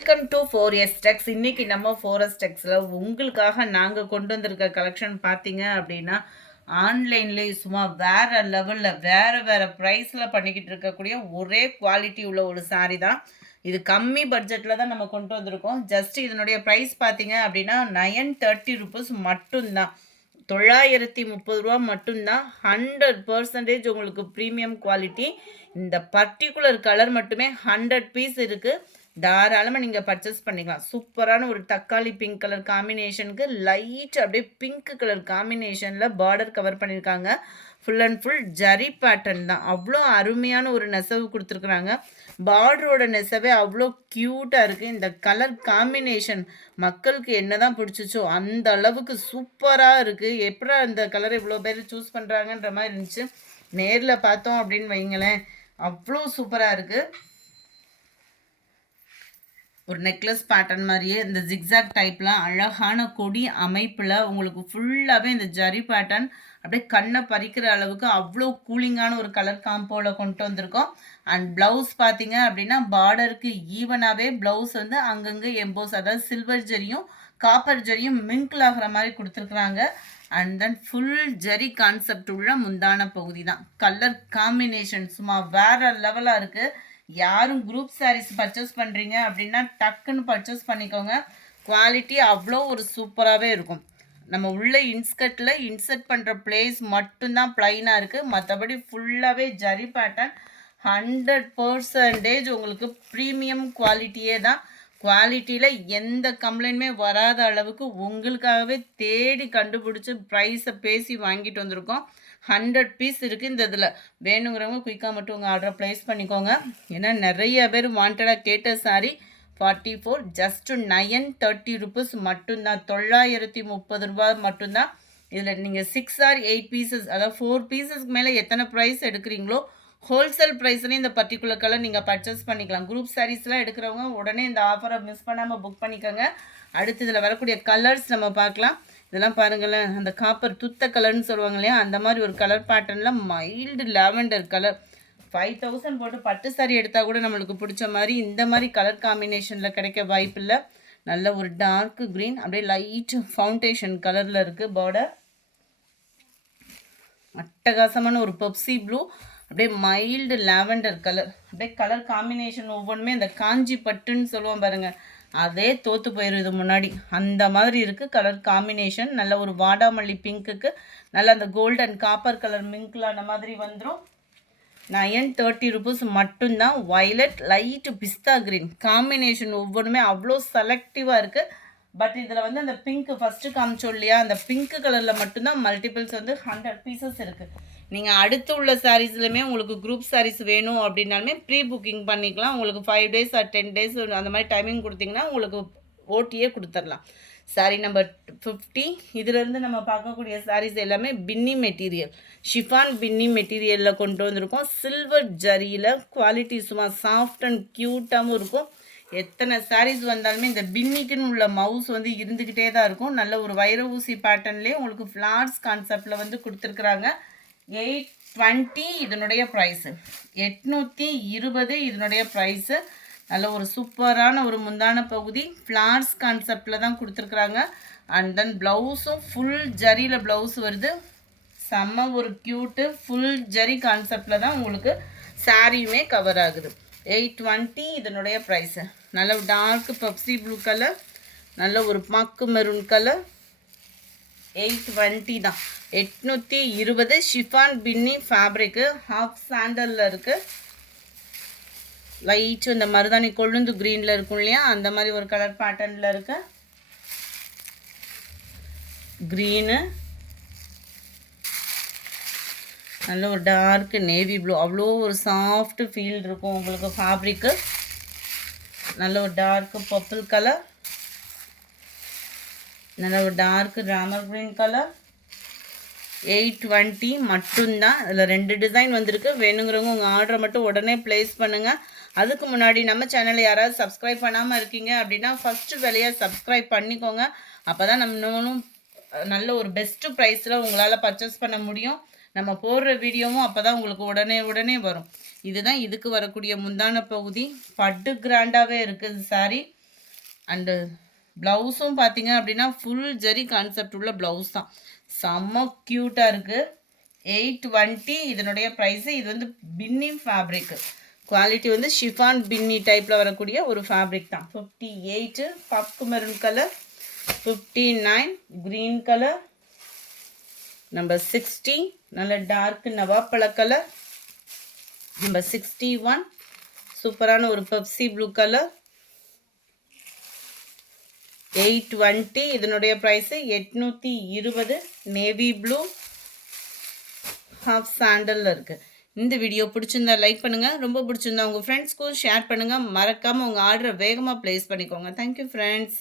Welcome to 4S Tex. இன்னைக்கு நம்ம 4S Texல உங்களுக்காக நாங்கள் கொண்டு வந்திருக்க கலெக்ஷன் பார்த்தீங்க அப்படின்னா ஆன்லைன்லேயே சும்மா வேற லெவலில் வேற ப்ரைஸில் பண்ணிக்கிட்டு இருக்கக்கூடிய ஒரே குவாலிட்டி உள்ள ஒரு சாரீ தான் இது. கம்மி பட்ஜெட்டில் தான் நம்ம கொண்டு வந்திருக்கோம். ஜஸ்ட் இதனுடைய ப்ரைஸ் பார்த்தீங்க அப்படின்னா 930 rupees மட்டும்தான். 930 ரூபா மட்டும்தான். 100% உங்களுக்கு ப்ரீமியம் குவாலிட்டி. இந்த பர்டிகுலர் கலர் மட்டுமே 100 பீஸ் இருக்குது. தாராளமாக நீங்கள் பர்ச்சேஸ் பண்ணிக்கலாம். சூப்பரான ஒரு தக்காளி பிங்க் கலர் காம்பினேஷனுக்கு லைட் அப்படியே பிங்க் கலர் காம்பினேஷனில் பார்டர் கவர் பண்ணியிருக்காங்க. Full and full zari pattern தான். அவ்வளோ அருமையான ஒரு நெசவு கொடுத்துருக்குறாங்க. பார்டரோட நெசவே அவ்வளோ க்யூட்டாக இருக்குது. இந்த கலர் காம்பினேஷன் மக்களுக்கு என்ன தான் பிடிச்சிச்சோ அந்த அளவுக்கு சூப்பராக இருக்குது. எப்படி அந்த கலர் இவ்வளோ பேர் சூஸ் பண்ணுறாங்கன்ற மாதிரி இருந்துச்சு. நேரில் பார்த்தோம் அப்படின்னு வைங்களேன், அவ்வளோ சூப்பராக இருக்குது. ஒரு நெக்லஸ் பேட்டர்ன் மாதிரியே இந்த ஜிக்ஸாக் டைப்பில் அழகான கொடி அமைப்பில் உங்களுக்கு ஃபுல்லாகவே இந்த ஜரி பேட்டர்ன் அப்படியே கண்ணை பறிக்கிற அளவுக்கு அவ்வளோ கூலிங்கான ஒரு கலர் காம்போவில் கொண்டு வந்திருக்கோம். அண்ட் ப்ளவுஸ் பார்த்தீங்க அப்படின்னா பார்டருக்கு ஈவனாகவே ப்ளவுஸ் வந்து அங்கங்கே எம்போஸ், அதாவது சில்வர் ஜரியும் காப்பர் ஜரியும் மிங்கிள் ஆகிற மாதிரி கொடுத்துருக்குறாங்க. And then full zari concept உள்ள முந்தான பகுதி தான். கலர் காம்பினேஷன் சும்மா வேற லெவலாக இருக்குது. யாரும் குரூப் சாரீஸ் பர்ச்சேஸ் பண்ணுறீங்க அப்படின்னா டக்குன்னு பர்ச்சேஸ் பண்ணிக்கோங்க. குவாலிட்டி அவ்வளோ ஒரு சூப்பராகவே இருக்கும். நம்ம உள்ள இன்ஸ்கர்ட்டில் இன்சர்ட் பண்ணுற பிளேஸ் மட்டும்தான் ப்ளைனாக இருக்குது. மற்றபடி ஃபுல்லாகவே ஜரி பேட்டர்ன் 100% உங்களுக்கு ப்ரீமியம் குவாலிட்டியே தான். குவாலிட்டியில் எந்த கம்ப்ளைண்ட்டுமே வராத அளவுக்கு உங்களுக்காகவே தேடி கண்டுபிடிச்சி ப்ரைஸை பேசி வாங்கிட்டு வந்திருக்கோம். 100 பீஸ் இருக்குது இந்த இதில். வேணுங்கிறவங்க குயிக்காக மட்டும் உங்கள் ஆர்டரை ப்ளேஸ் பண்ணிக்கோங்க. ஏன்னா நிறைய பேர் வாண்டடாக கேட்ட சாரி 44 ஜஸ்ட்டு 930 rupees மட்டும்தான். 930 ரூபா மட்டும்தான். இதில் நீங்கள் 6 or 8 பீசஸ், அதாவது 4 பீசஸ்க்கு மேலே எத்தனை ப்ரைஸ் எடுக்கிறீங்களோ ஹோல்சேல் ப்ரைஸ்லேயும் இந்த பர்டிகுலர் கலர் நீங்கள் பர்ச்சேஸ் பண்ணிக்கலாம். குரூப் சாரீஸ்லாம் எடுக்கிறவங்க உடனே இந்த ஆஃபரை மிஸ் பண்ணாமல் புக் பண்ணிக்கோங்க. அடுத்து இதில் வரக்கூடிய கலர்ஸ் நம்ம பார்க்கலாம். இதெல்லாம் பாருங்களேன், அந்த காப்பர் துத்த கலர்னு சொல்லுவாங்க இல்லையா, அந்த மாதிரி ஒரு கலர் பேட்டர்னில் மைல்டு லாவெண்டர் கலர். 5000 போட்டு பட்டு சாரி எடுத்தால் கூட நம்மளுக்கு பிடிச்ச மாதிரி இந்த மாதிரி கலர் காம்பினேஷனில் கிடைக்க வாய்ப்பு இல்லை. நல்ல ஒரு டார்க் க்ரீன் அப்படியே லைட் ஃபவுண்டேஷன் கலரில் இருக்குது பார்டர். அட்டகாசமான ஒரு பெப்சி ப்ளூ அப்படியே மைல்டு லாவெண்டர் கலர். அப்படியே கலர் காம்பினேஷன் ஒவ்வொன்றுமே இந்த காஞ்சி பட்டுன்னு சொல்லுவோம் பாருங்கள், அதே தோற்று போயிடும் இது முன்னாடி. அந்த மாதிரி இருக்குது கலர் காம்பினேஷன். நல்ல ஒரு வாடாமல்லி பிங்க்குக்கு நல்ல அந்த கோல்டன் காப்பர் கலர் மிங்க்லான மாதிரி வந்துடும். 930 rupees மட்டும்தான். வயலட் லைட்டு பிஸ்தா க்ரீன் காம்பினேஷன் ஒவ்வொன்றுமே அவ்வளோ செலக்டிவாக இருக்குது. பட் இதில் வந்து அந்த பிங்க்கு ஃபஸ்ட்டு காமிச்சோம் இல்லையா, அந்த பிங்க்கு கலரில் மட்டும்தான் மல்டிபிள்ஸ் வந்து 100 பீசஸ் இருக்குது. நீங்கள் அடுத்து உள்ள சாரீஸ்லையுமே உங்களுக்கு குரூப் சாரீஸ் வேணும் அப்படின்னாலுமே ப்ரீ புக்கிங் பண்ணிக்கலாம். உங்களுக்கு 5 days or 10 days அந்த மாதிரி டைமிங் கொடுத்தீங்கன்னா உங்களுக்கு ஓட்டியே கொடுத்துடலாம். சாரீ நம்பர் 50. இதிலேருந்து நம்ம பார்க்கக்கூடிய சாரீஸ் எல்லாமே பின்னி மெட்டீரியல், ஷிஃபான் பின்னி மெட்டீரியலில் கொண்டு வந்திருக்கோம். சில்வர் ஜரியில் குவாலிட்டி சும்மா சாஃப்ட் அண்ட் க்யூட்டாகவும் இருக்கும். எத்தனை சாரீஸ் வந்தாலுமே இந்த பின்னிக்குன்னு உள்ள மவுஸ் வந்து இருந்துக்கிட்டே தான் இருக்கும். நல்ல ஒரு வைர ஊசி பேட்டர்ன்லேயே உங்களுக்கு ஃப்ளார்ஸ் கான்செப்டில் வந்து கொடுத்துருக்குறாங்க. 820 இதனுடைய ப்ரைஸு. 820 இதனுடைய ப்ரைஸு. நல்ல ஒரு சூப்பரான ஒரு முந்தான பகுதி ஃப்ளார்ஸ் கான்செப்டில் தான் கொடுத்துருக்குறாங்க. அண்ட் தென் ப்ளவுஸும் ஃபுல் ஜரியில் ப்ளவுஸ் வருது. செம்ம ஒரு க்யூட்டு ஃபுல் ஜரி கான்செப்டில் தான் உங்களுக்கு சாரியுமே கவர் ஆகுது. 820 இதனுடைய ப்ரைஸு. நல்ல டார்க் பெப்சி ப்ளூ கலர், நல்ல ஒரு மக்கு மெரூன் கலர். 820 தான். 820 ஷிஃபான் பின்னி ஃபேப்ரிக்கு. ஹாஃப் சாண்டலில் இருக்குது. லைட்டு இந்த மருதாணி கொழுந்து க்ரீனில் இருக்கும் இல்லையா, அந்த மாதிரி ஒரு கலர் பேட்டர்னில் இருக்கு. க்ரீனு, நல்ல ஒரு டார்க் நேவி ப்ளூ. அவ்வளோ ஒரு சாஃப்ட் ஃபீல் இருக்கும் உங்களுக்கு ஃபேப்ரிக்கு. நல்ல ஒரு டார்க் பர்பிள் கலர், நல்ல ஒரு டார்க் ராமர் க்ரீன் கலர். 820 மட்டும்தான். இதில் 2 டிசைன் வந்திருக்கு. வேணுங்கிறவங்க உங்கள் ஆர்டரை மட்டும் உடனே ப்ளேஸ் பண்ணுங்கள். அதுக்கு முன்னாடி நம்ம சேனலை யாராவது சப்ஸ்கிரைப் பண்ணாமல் இருக்கீங்க அப்படின்னா ஃபஸ்ட்டு வேலையாக சப்ஸ்கிரைப் பண்ணிக்கோங்க. அப்போ தான் நம்மளும் நல்ல ஒரு பெஸ்ட்டு ப்ரைஸில் உங்களால் பர்ச்சேஸ் பண்ண முடியும். நம்ம போடுற வீடியோவும் அப்போ தான் உங்களுக்கு உடனே வரும். இதுதான் இதுக்கு வரக்கூடிய முந்தான பகுதி. பட்டு கிராண்டாகவே இருக்குது சாரி. அண்டு ப்ளவுஸும் பார்த்தீங்க அப்படின்னா ஃபுல் ஜரி கான்செப்ட் உள்ள ப்ளவுஸ் தான். செம்ம க்யூட்டாக இருக்குது. 820 இதனுடைய ப்ரைஸு. இது வந்து பின்னி ஃபேப்ரிக்கு. குவாலிட்டி வந்து ஷிஃபான் பின்னி டைப்பில் வரக்கூடிய ஒரு ஃபேப்ரிக் தான். 58 பக்கு maroon colour, 59 green colour, number 60 நல்ல டார்க் நவாப்பழ கலர், நம்பர் 61 சூப்பரான ஒரு பெப்சி ப்ளூ கலர், 820 இதனுடைய ப்ரைஸு 820 நேவி ப்ளூ ஹாஃப் சாண்டலில் இருக்குது. இந்த வீடியோ பிடிச்சிருந்தா லைக் பண்ணுங்கள், ரொம்ப பிடிச்சிருந்தா உங்கள் ஃப்ரெண்ட்ஸ்க்கும் ஷேர் பண்ணுங்கள். மறக்காமல் உங்கள் ஆர்டரை வேகமாக ப்ளேஸ் பண்ணிக்கோங்க. Thank you friends.